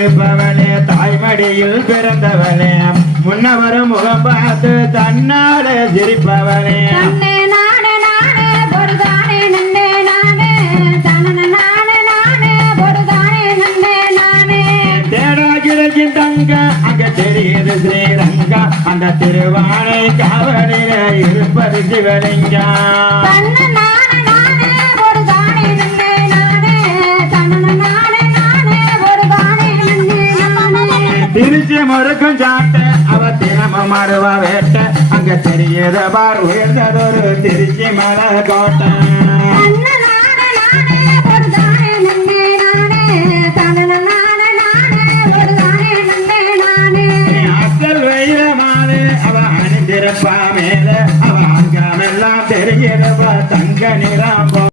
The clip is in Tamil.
இருப்பவளே தாய்மடியில் பிறந்தவளே முன்னவரும் முகம் பார்த்து தன்னால சிரிப்பவளே தங்க அங்க தெரியுது ஸ்ரீரங்கா அந்த திருவானை காவலில இருப்பது சிவலிங்கா திருச்சி முறுக்கும் சாட்ட அவ தினமும் மடுவா வேட்ட அங்க தெரியுத பார் உயர்ந்ததொரு திருச்சி மலை கோட்டை